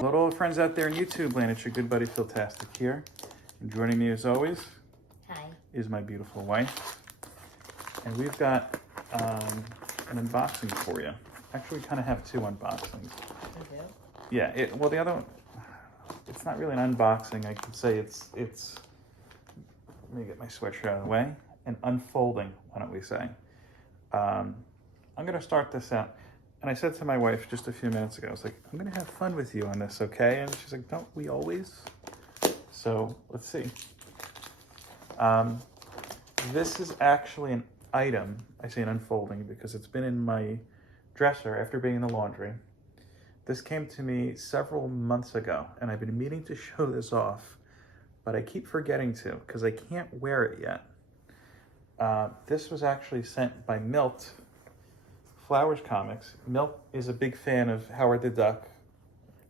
Hello, friends out there in YouTube land. It's your good buddy Philtastic here. And joining me as always is my beautiful wife. And we've got an unboxing for you. Actually, we kind of have two unboxings. You do? Yeah, well, the other one, it's not really an unboxing. I could say it's let me get my sweatshirt out of the way. An unfolding, why don't we say. I'm going to start this out. And I said to my wife just a few minutes ago, I was like, I'm going to have fun with you on this, okay? And she's like, don't we always? So let's see. This is actually an item. I say an unfolding because it's been in my dresser after being in the laundry. This came to me several months ago, and I've been meaning to show this off, but I keep forgetting to because I can't wear it yet. This was actually sent by Milt Flowers Comics. Milt is a big fan of Howard the Duck.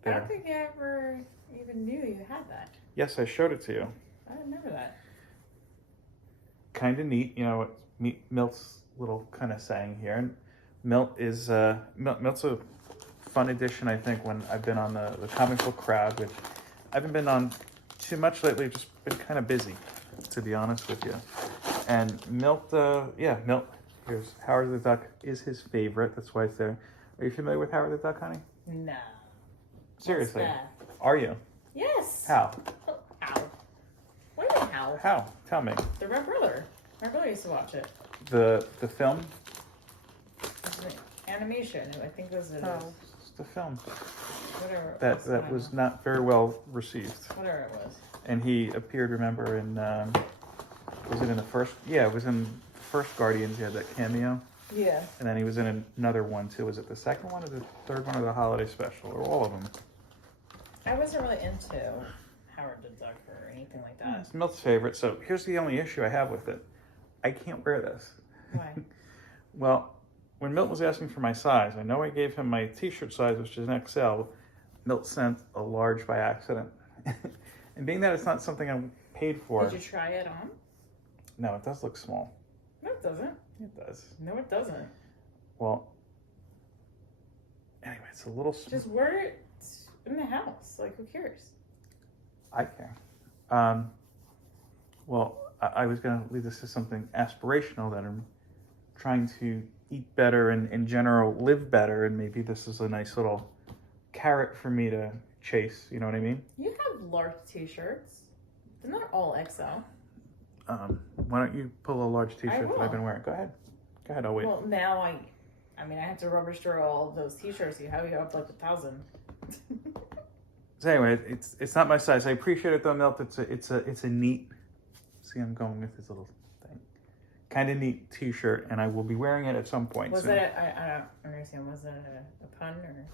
I don't think I ever even knew you had that. Yes, I showed it to you. I don't remember that. Kind of neat, you know, Milt's little kind of saying here. And Milt's a fun addition, I think, when I've been on the comic book crowd, which I haven't been on too much lately. I've just been kind of busy, to be honest with you. And Milt, Milt, here's Howard the Duck is his favorite. That's why it's there. Are you familiar with Howard the Duck, honey? No. Seriously? What's that? Are you? Yes. How? Oh, how? What do you mean how? How? Tell me. The Red Brother. My brother used to watch it. The film? It's an animation. I think it was It's the film. whatever. That was not very well received. Whatever it was. And he appeared, remember, in was it in the first? Yeah, it was in the first Guardians. He had that cameo. Yeah. And then he was in another one too. Was it the second one or the third one or the holiday special or all of them? I wasn't really into Howard the Duck or anything like that. It's Milt's favorite. So here's the only issue I have with it. I can't wear this. Why? Well, when Milt was asking for my size, I know I gave him my t-shirt size, which is an XL. Milt sent a large by accident. And being that it's not something I'm paid for. Did you try it on? No, it does look small. No, it doesn't. It does. No, it doesn't. Well, anyway, it's a little small. Just wear it in the house. Like, who cares? I care. Well, I was going to lead this to something aspirational that I'm trying to eat better and in general live better, and maybe this is a nice little carrot for me to chase. You know what I mean? You have large t-shirts. They're not all XL. Why don't you pull a large t-shirt that I've been wearing? Go ahead. Go ahead, I'll wait. Well, now I have to rubber through all those t-shirts you have. You have like 1,000. So anyway, it's not my size. I appreciate it though, Milt. It's a neat. See, I'm going with this little thing. Kind of neat t-shirt, and I will be wearing it at some point. Was soon. that? I don't understand. Was that a pun or?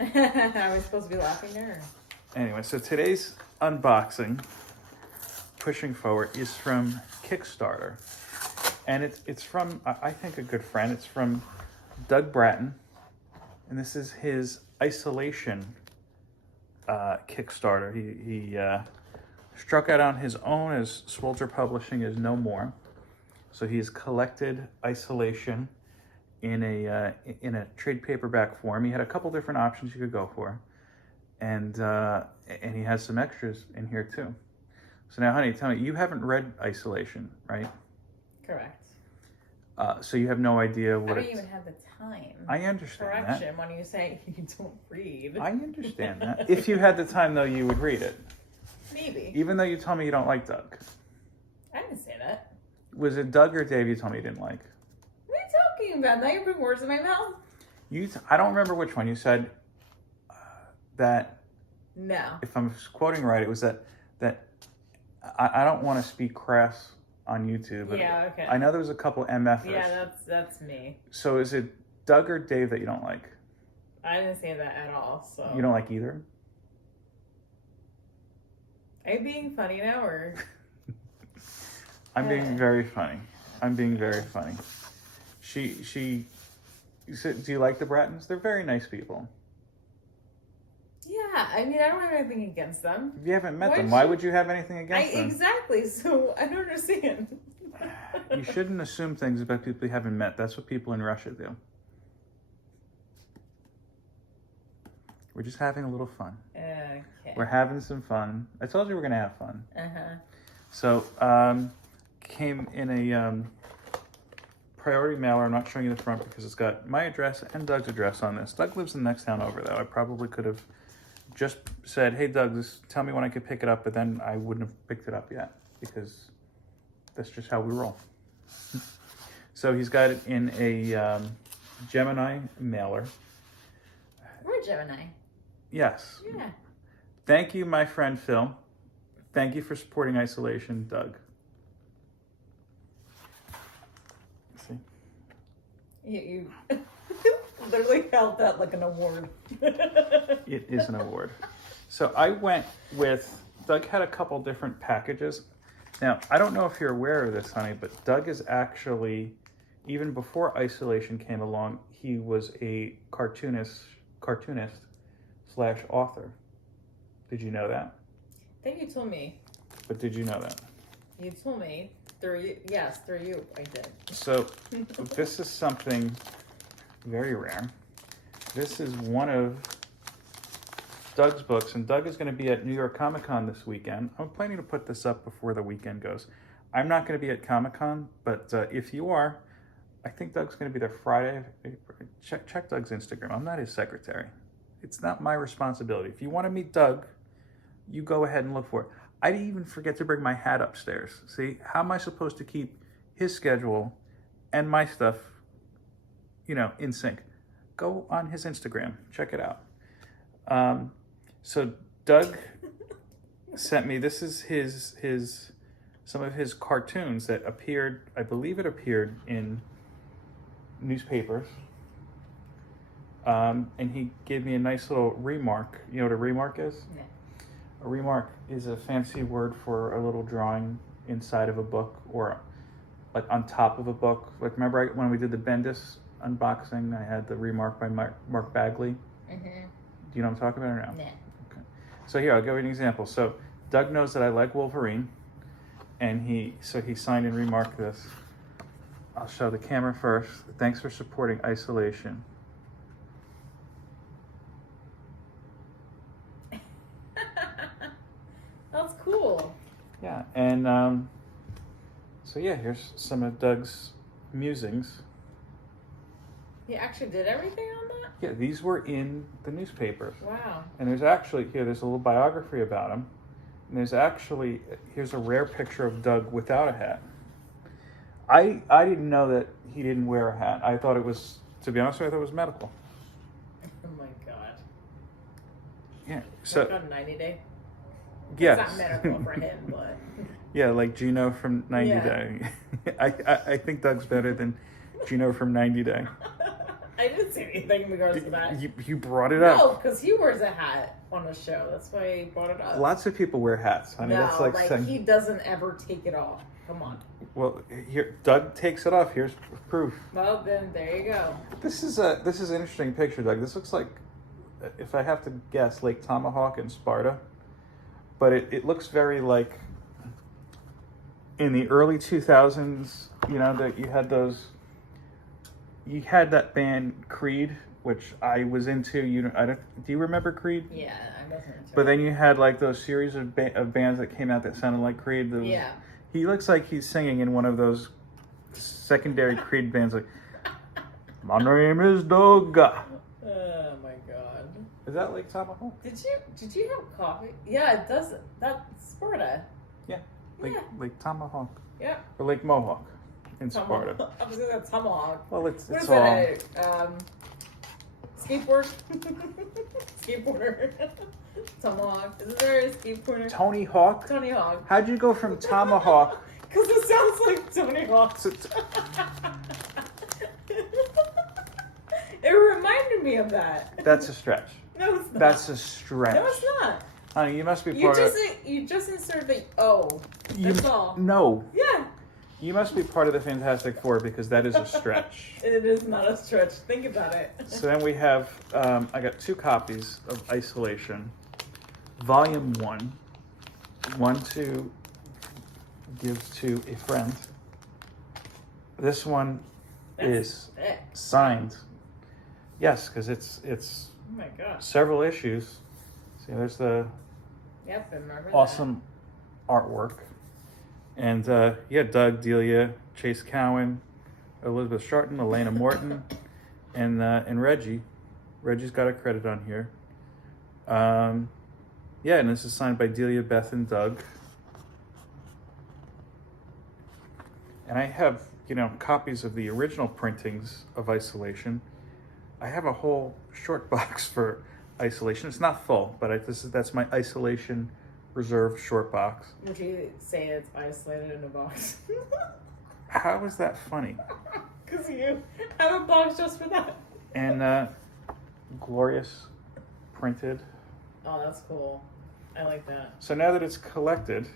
I was supposed to be laughing there. Anyway, so today's unboxing, pushing forward, is from Kickstarter. And it's from, I think, a good friend. It's from Doug Bratton. And this is his isolation Kickstarter. He struck out on his own as Swolger Publishing is no more. So he's collected isolation in a trade paperback form. He had a couple different options you could go for. And he has some extras in here too. So now, honey, tell me, you haven't read Isolation, right? Correct. So you have no idea what I don't even have the time. I understand Correction when you say you don't read. I understand that. If you had the time, though, you would read it. Maybe. Even though you told me you don't like Doug. I didn't say that. Was it Doug or Dave you told me you didn't like? What are you talking about? Now you're putting words in my mouth. I don't remember which one. You said that... No. If I'm quoting right, it was that I don't want to speak crass on YouTube. But yeah, okay. I know there was a couple MFers. Yeah, that's me. So is it Doug or Dave that you don't like? I didn't say that at all. So you don't like either? Are you being funny now, or? I'm being very funny. I'm being very funny. You said, do you like the Brattons? They're very nice people. Yeah, I mean, I don't have anything against them. If you haven't met them, why would you have anything against them? Exactly, so I don't understand. You shouldn't assume things about people you haven't met. That's what people in Russia do. We're just having a little fun. Okay. We're having some fun. I told you we're going to have fun. Uh-huh. So, came in a priority mailer. I'm not showing you the front because it's got my address and Doug's address on this. Doug lives in the next town over, though. I probably could have just said, hey, Doug, tell me when I could pick it up, but then I wouldn't have picked it up yet because that's just how we roll. So he's got it in a Gemini mailer. We're Gemini. Yes. Yeah. Thank you, my friend Phil. Thank you for supporting isolation, Doug. See? You literally held that like an award. It is an award. So I went with, Doug had a couple different packages. Now, I don't know if you're aware of this, honey, but Doug is actually, even before isolation came along, he was a cartoonist / author. Did you know that? I think you told me. But did you know that? You told me through you. Yes, through you. I did. So this is something very rare. This is one of Doug's books, and Doug is going to be at New York Comic Con this weekend. I'm planning to put this up before the weekend goes. I'm not going to be at Comic Con, but if you are, I think Doug's going to be there Friday. Check Doug's Instagram. I'm not his secretary. It's not my responsibility. If you want to meet Doug, you go ahead and look for it. I didn't even forget to bring my hat upstairs. See, how am I supposed to keep his schedule and my stuff, in sync? Go on his Instagram. Check it out. So Doug sent me, this is his some of his cartoons that appeared, I believe it appeared in newspapers. And he gave me a nice little remark. You know what a remark is? Yeah. A remark is a fancy word for a little drawing inside of a book or like on top of a book. Like remember when we did the Bendis unboxing, I had the remark by Mark Bagley. Mm-hmm. Do you know what I'm talking about or no? Yeah. Okay. So here, I'll give you an example. So Doug knows that I like Wolverine, and he signed and remarked this. I'll show the camera first. Thanks for supporting isolation. That's cool. Yeah, and so yeah, here's some of Doug's musings. He actually did everything on that? Yeah, these were in the newspapers. Wow. And there's a little biography about him. And here's a rare picture of Doug without a hat. I didn't know that he didn't wear a hat. I thought it was, to be honest with you, I thought it was medical. Oh my god. Yeah, so. Like on 90 Day? Yes. It's not medical for him, but. Yeah, like Gino from 90 Yeah. Day. I think Doug's better than Gino from 90 Day. I didn't say anything in regards to that. You brought it up. No, because he wears a hat on the show. That's why he brought it up. Lots of people wear hats, honey. No, That's like saying, he doesn't ever take it off. Come on. well, here Doug takes it off. Here's proof. Well, then there you go. This is an interesting picture, Doug. This looks like, if I have to guess, Lake Tomahawk in Sparta. But it looks very like in the early 2000s, that you had that band Creed, which I was into. Do you remember Creed? Yeah, I wasn't into But it. then you had like those series of bands that came out that sounded like Creed. Yeah. He looks like he's singing in one of those secondary Creed bands, like, my name is Doug. Oh my god. Is that Lake Tomahawk? Did you have coffee? Yeah, it does. That's Sparta. Yeah. Lake Tomahawk. Yeah. Or Lake Mohawk in Sparta. I was gonna say Tomahawk. Well, it's What is all... that? Skateboard? Skateboarder. Tomahawk. Isn't there a skateboarder? Tony Hawk? Tony Hawk. How'd you go from Tomahawk Because it sounds like Tony Hawk. to... It reminded me of that. That's a stretch. No, it's not. That's a stretch. No, it's not. Honey, you must be You part just insert the O. You, That's all. No. Yeah. You must be part of the Fantastic Four because that is a stretch. It is not a stretch. Think about it. So then we have, I got 2 copies of Isolation. Volume 1. One to give to a friend. This one That's is thick. signed. Yes, because it's Oh my gosh. several issues. See, there's the Yep, I remember awesome artwork. And yeah, Doug, Delia, Chase Cowan, Elizabeth Sharton, Elena Morton, and Reggie. Reggie's got a credit on here. Yeah, and this is signed by Delia, Beth, and Doug. And I have, copies of the original printings of Isolation. I have a whole short box for Isolation. It's not full, but that's my Isolation reserved short box. Would you say it's isolated in a box? How is that funny? Because you have a box just for that. And glorious printed. Oh, that's cool. I like that. So now that it's collected,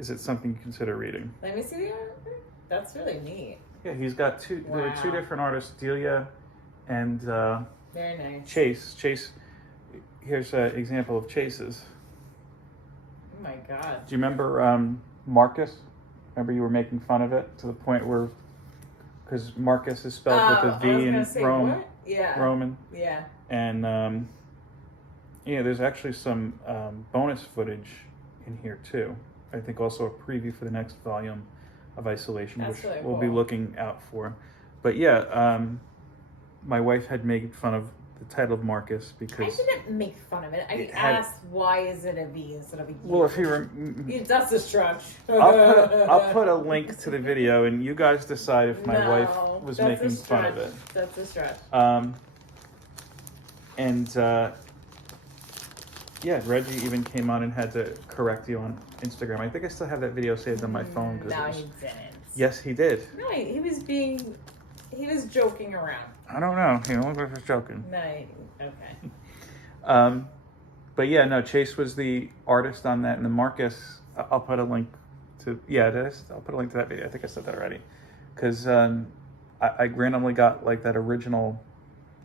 is it something you consider reading? Let me see the artwork. That's really neat. Yeah, he's got two. Wow. There are two different artists, Delia and Very nice. Chase. Here's an example of Chase's. Oh my god. Do you remember Marcus? Remember you were making fun of it to the point where, because Marcus is spelled with a V in Rome, what? Yeah. Roman, Yeah. and yeah, there's actually some bonus footage in here too. I think also a preview for the next volume of Isolation, That's which really we'll be cool. looking out for. But yeah, my wife had made fun of the title of Marcus I because didn't make fun of it. I It had- asked why is it a V instead of a U? well, if you That's a stretch. I'll put a link to the video, and you guys decide if my No, wife was that's a making fun of stretch. it. That's a stretch. And yeah, Reggie even came on and had to correct you on Instagram. I think I still have that video saved on my phone. No, he didn't. Yes, he did. No, he was joking around. I don't know. He only was joking. No, okay. But yeah, no, Chase was the artist on that, and the Marcus, I'll put a link to, yeah, it is. I'll put a link to that video. I think I said that already. Because I randomly got like that original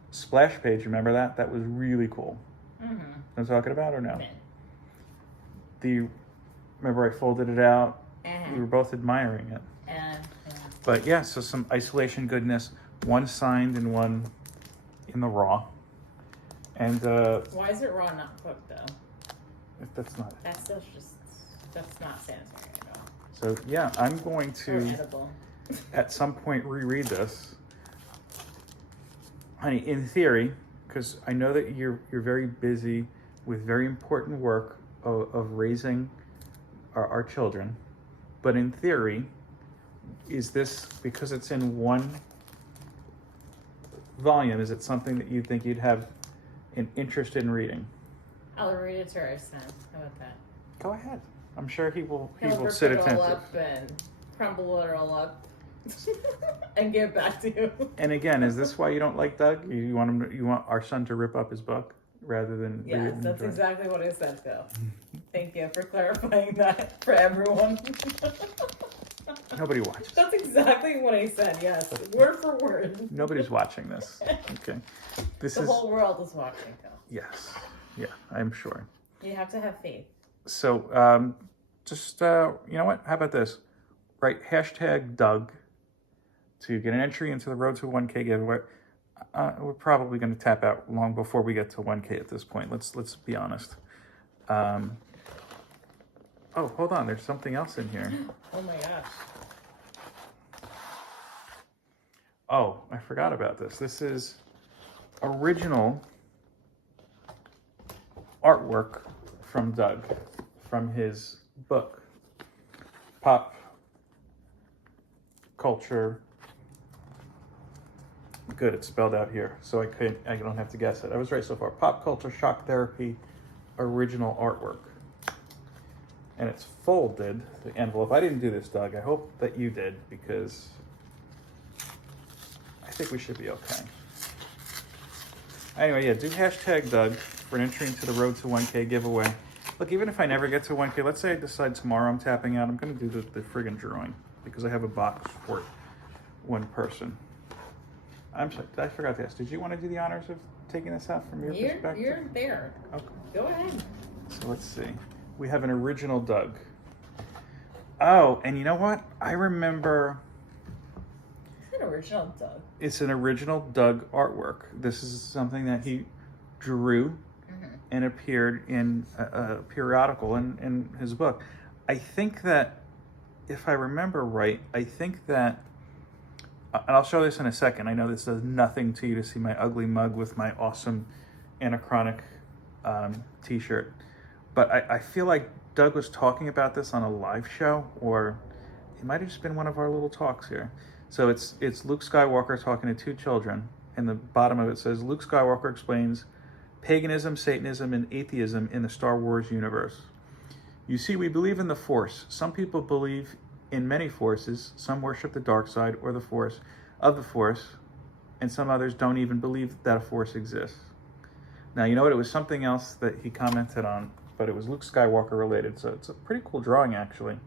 splash page, remember that? That was really cool. Mm-hmm. Know what I'm talking about or no? Yeah. Remember I folded it out? Uh-huh. We were both admiring it. But yeah, so some Isolation goodness. One signed and one in the raw. And Why is it raw, not cooked though? if that's not it. That's not sanitary at all. So yeah, I'm going Or to edible. at some point reread this. Honey, in theory, because I know that you're very busy with very important work of raising our children, but in theory, is this, because it's in one volume, is it something that you think you'd have an interest in reading? I'll read it to our son. How about that? Go ahead. I'm sure he will He'll sit rip it all attentive. up and crumble it all up and get back to you. And again, is this why you don't like Doug? You want our son to rip up his book rather than read it Yes, and that's enjoy it? exactly what I said, Phil. Thank you for clarifying that for everyone. Nobody watches. That's exactly what I said, yes. Word for word. Nobody's watching this. Okay. This The is whole world is watching, Phil. yes. Yeah, I'm sure. You have to have faith. So, just you know what? How about this? Write #Doug to get an entry into the Road to 1K giveaway. We're probably going to tap out long before we get to 1K at this point. Let's be honest. Oh, hold on. There's something else in here. Oh my gosh. Oh, I forgot about this. This is original artwork from Doug, from his book, Pop Culture. Good, it's spelled out here, so I don't have to guess it. I was right so far. Pop Culture Shock Therapy original artwork. And it's folded, the envelope. I didn't do this, Doug. I hope that you did, because I think we should be okay. Anyway, yeah, do #Doug for an entry into the Road to 1K giveaway. Look, even if I never get to 1K, let's say I decide tomorrow I'm tapping out, I'm going to do the friggin' drawing, because I have a box for one person. I'm sorry, I forgot to ask. Did you want to do the honors of taking this out from your perspective? You're there. Okay. Go ahead. So let's see. We have an original Doug. Oh, and you know what? I remember original Doug. It's an original Doug artwork. This is something that he drew and appeared in a periodical in his book. I think that, if I remember right, I think that, and I'll show this in a second. I know this does nothing to you to see my ugly mug with my awesome Anachronic t-shirt. But I feel like Doug was talking about this on a live show, or it might have just been one of our little talks here. So it's Luke Skywalker talking to two children. And the bottom of it says, Luke Skywalker explains paganism, Satanism, and atheism in the Star Wars universe. You see, we believe in the Force. Some people believe in many forces. Some worship the dark side or the Force of the Force, and some others don't even believe that a Force exists. Now, you know what? It was something else that he commented on, but it was Luke Skywalker related, so it's a pretty cool drawing, actually.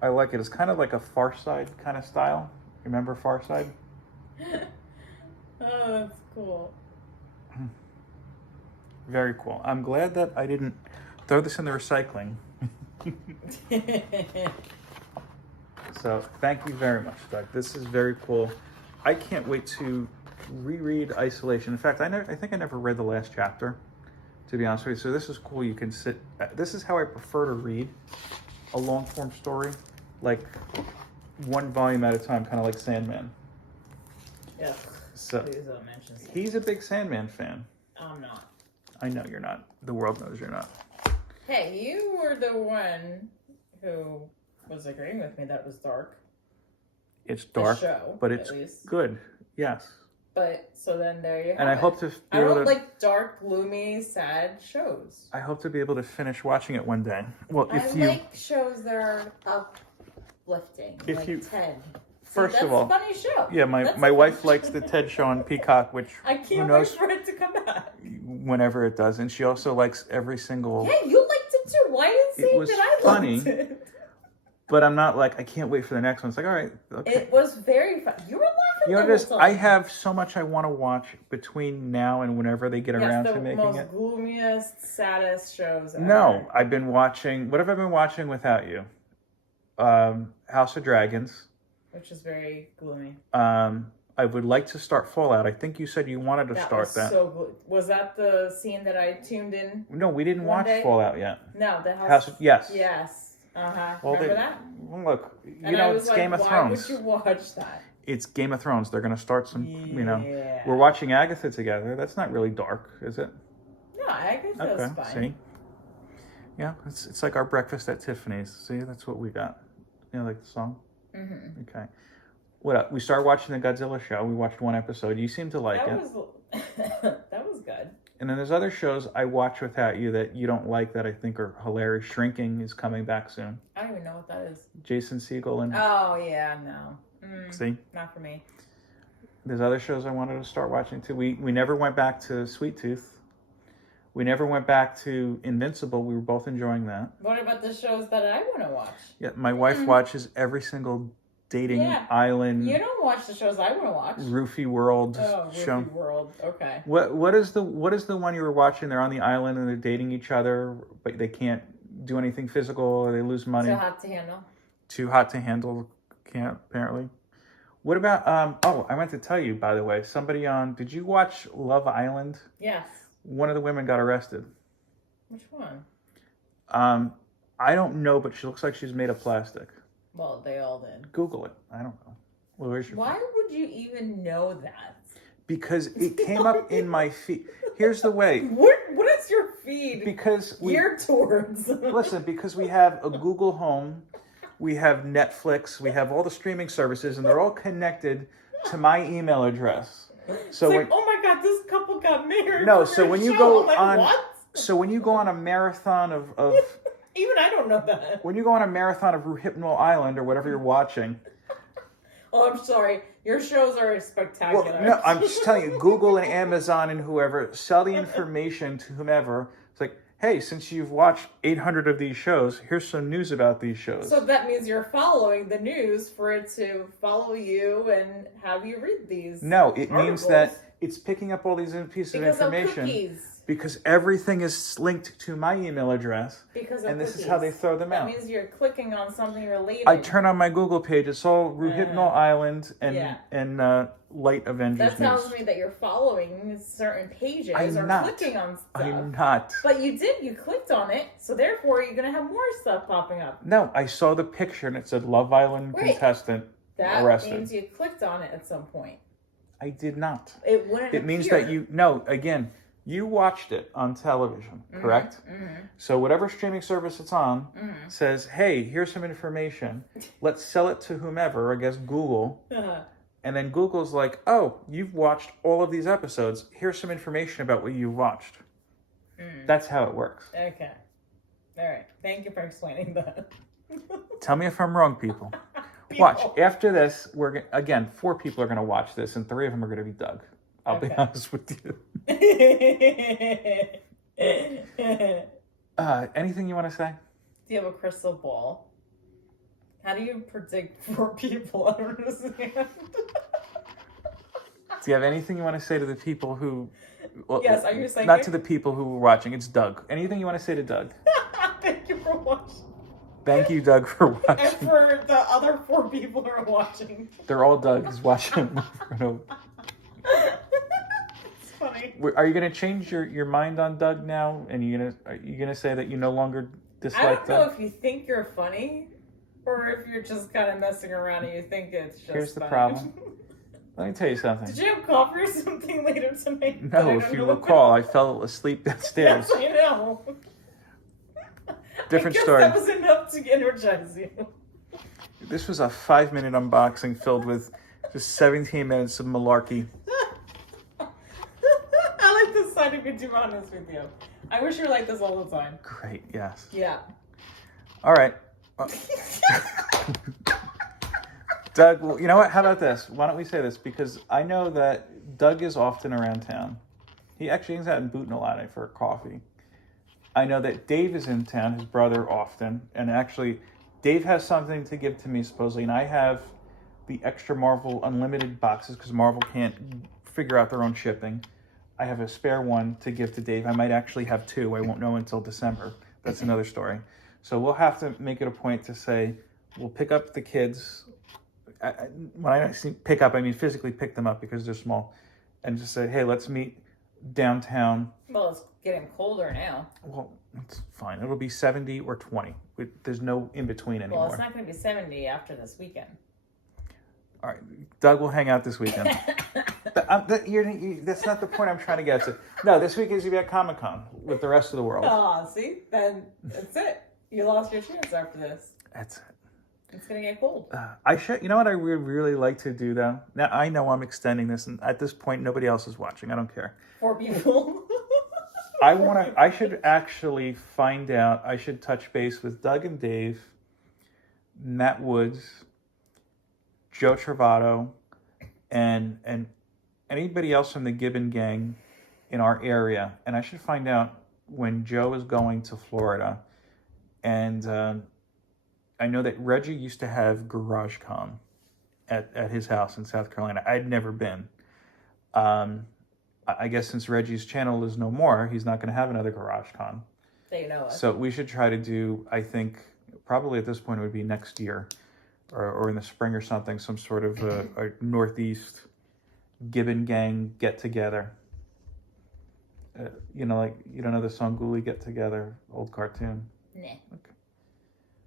I like it. It's kind of like a Far Side kind of style. Remember Far Side? Oh, that's cool. Very cool. I'm glad that I didn't throw this in the recycling. So thank you very much, Doug. This is very cool. I can't wait to reread Isolation. In fact, I think I never read the last chapter, to be honest with you. So this is cool. You can sit. This is how I prefer to read a long form story, like one volume at a time, kind of like Sandman. Yeah. So Please don't mention Sandman. he's a big Sandman fan. I'm not. I know you're not. The world knows you're not. Hey, you were the one who was agreeing with me that it was dark. It's dark, show, but it's at least. good. Yes. But so then there you have And I it. hope to be I able don't to. like dark, gloomy, sad shows. I hope to be able to finish watching it one day. Well, if I you like shows that are uplifting. If like you- Ted. first See, of all, that's a funny show. yeah, That's my a wife funny likes show. the Ted show on Peacock, which I who can't wait knows for it to come back. whenever it does, and she also likes every single. Hey, you liked it too. Why didn't It say was that I funny. liked it? But I'm not like I can't wait for the next one. It's like all right, okay. It was very fun. You were laughing. You know the what it is? whole I time. have so much I want to watch between now and whenever they get around Yes, to the making most it. gloomiest, saddest shows ever. No, I've been watching. What have I been watching without you? House of Dragons. Which is very gloomy. I would like to start Fallout. I think you said you wanted to start was that. so good. Was that the scene that I tuned in? No, we didn't One watch day? Fallout yet. No, the Yes. Yes. Uh-huh. Well, Remember that? Well, look, you And know, I was it's like, Game of why Thrones. would you watch that? It's Game of Thrones. They're going to start some, you know. Yeah. We're watching Agatha together. That's not really dark, is it? No, I guess Okay, that's fine. see? Yeah, it's like our breakfast at Tiffany's. See, that's what we got. You know, like the song? Mm-hmm. Okay. What else? We started watching the Godzilla show. We watched one episode. You seem to like it. That was good. And then there's other shows I watch without you that you don't like that I think are hilarious. Shrinking is coming back soon. I don't even know what that is. Jason Segel and Oh, yeah, no. see? Not for me. There's other shows I wanted to start watching too. We never went back to Sweet Tooth. We never went back to Invincible. We were both enjoying that. What about the shows that I want to watch? Yeah, my wife watches every single dating Yeah. island, You don't watch the shows I want to watch. Roofie World Oh, show. Roofie World. Okay. What is the one you were watching? They're on the island and they're dating each other, but they can't do anything physical or they lose money. Too hot to handle. Too hot to handle. Can't apparently. What about oh, I meant to tell you, by the way, somebody on, did you watch Love Island? Yes. One of the women got arrested. Which one? I don't know, but she looks like she's made of plastic. Well, they all did. Google it. I don't know. Well, where's your Why would you even know that? Because it came up in my feed. Here's the way. What is your feed Because we geared towards? listen, because we have a Google Home, we have Netflix, we have all the streaming services, and they're all connected to my email address. So It's when like, oh my god, this couple got married. no, for so their when you show. go I'm like, on, what? so when you go on a marathon of Even I don't know that. when you go on a marathon of Hypnol Island or whatever you're watching. Oh, I'm sorry. Your shows are spectacular. Well, no, I'm just telling you, Google and Amazon and whoever sell the information to whomever. It's like, hey, since you've watched 800 of these shows, here's some news about these shows. So that means you're following the news for it to follow you and have you read these. No, it means articles. that it's picking up all these pieces Because of information. cookies. Because everything is linked to my email address. Because of and this cookies. is how they throw them that out. That means you're clicking on something related. I turn on my Google page. It's all Rohypnol Island and Light Avengers That tells news. me that you're following certain pages clicking on stuff. I'm not. But you did. You clicked on it, so therefore you're gonna have more stuff popping up. No, I saw the picture and it said Love Island contestant arrested. That means you clicked on it at some point. I did not. It wouldn't. It means that you watched it on television, correct? Mm-hmm. So whatever streaming service it's on says, hey, here's some information. Let's sell it to whomever, I guess Google. And then Google's like, oh, you've watched all of these episodes. Here's some information about what you've watched. That's how it works. Okay. All right. Thank you for explaining that. Tell me if I'm wrong, people. Watch. After this, 4 people are going to watch this, and 3 of them are going to be Doug. I'll be honest with you. Anything you want to say? Do you have a crystal ball? How do you predict 4 people? I don't understand. Do you have anything you want to say to the people who... Well, yes, are you saying... Not to the people who were watching. It's Doug. Anything you want to say to Doug? Thank you for watching. Thank you, Doug, for watching. And for the other 4 people who are watching. They're all Doug. He's watching. It's funny. Are you going to change your mind on Doug now? And are you gonna say that you no longer dislike Doug? I don't know if you think you're funny or if you're just kind of messing around and you think it's just Here's the funny. problem. Let me tell you something. Did you have coffee or something later tonight? No, if you recall, I fell asleep downstairs. Yes, I know. Different I guess story. That was enough to energize you. This was a 5-minute unboxing filled with just 17 minutes of malarkey. I like this side of you, to be honest with you. I wish you were like this all the time. Great, yes. Yeah. All right. Doug, well, you know what? How about this? Why don't we say this? Because I know that Doug is often around town. He actually hangs out in Bootenalade for coffee. I know that Dave is in town, his brother, often. And actually, Dave has something to give to me, supposedly. And I have the extra Marvel Unlimited boxes because Marvel can't figure out their own shipping. I have a spare one to give to Dave. I might actually have 2. I won't know until December. That's another story. So we'll have to make it a point to say, we'll pick up the kids. When I say pick up, I mean physically pick them up because they're small. And just say, hey, let's meet downtown. Well, it's getting colder now. Well, it's fine. It'll be 70 or 20. There's no in-between anymore. Well, it's not going to be 70 after this weekend. All right. Doug will hang out this weekend. That's not the point I'm trying to get to. No, this weekend is going to be at Comic-Con with the rest of the world. Oh, see? Then that's it. You lost your chance after this. That's it. It's going to get cold. You know what I would really like to do, though? Now, I know I'm extending this, and at this point, nobody else is watching. I don't care. 4 people. I should actually find out. I should touch base with Doug and Dave, Matt Woods, Joe Travato, and anybody else from the Gibbon gang in our area. And I should find out when Joe is going to Florida. And I know that Reggie used to have GarageCon at his house in South Carolina. I'd never been. I guess since Reggie's channel is no more, he's not going to have another GarageCon. They know it. So we should try to do, I think, probably at this point it would be next year or in the spring or something, some sort of a Northeast Gibbon gang get-together. Like, you don't know the song Ghoulie Get Together, old cartoon? Nah. Okay.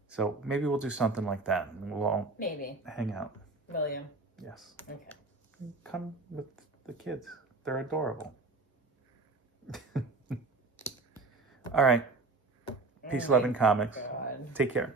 So maybe we'll do something like that, and we'll all hang out. William. Yes. Okay. Come with the kids. They're adorable. All right. Peace, love, and comics. God. Take care.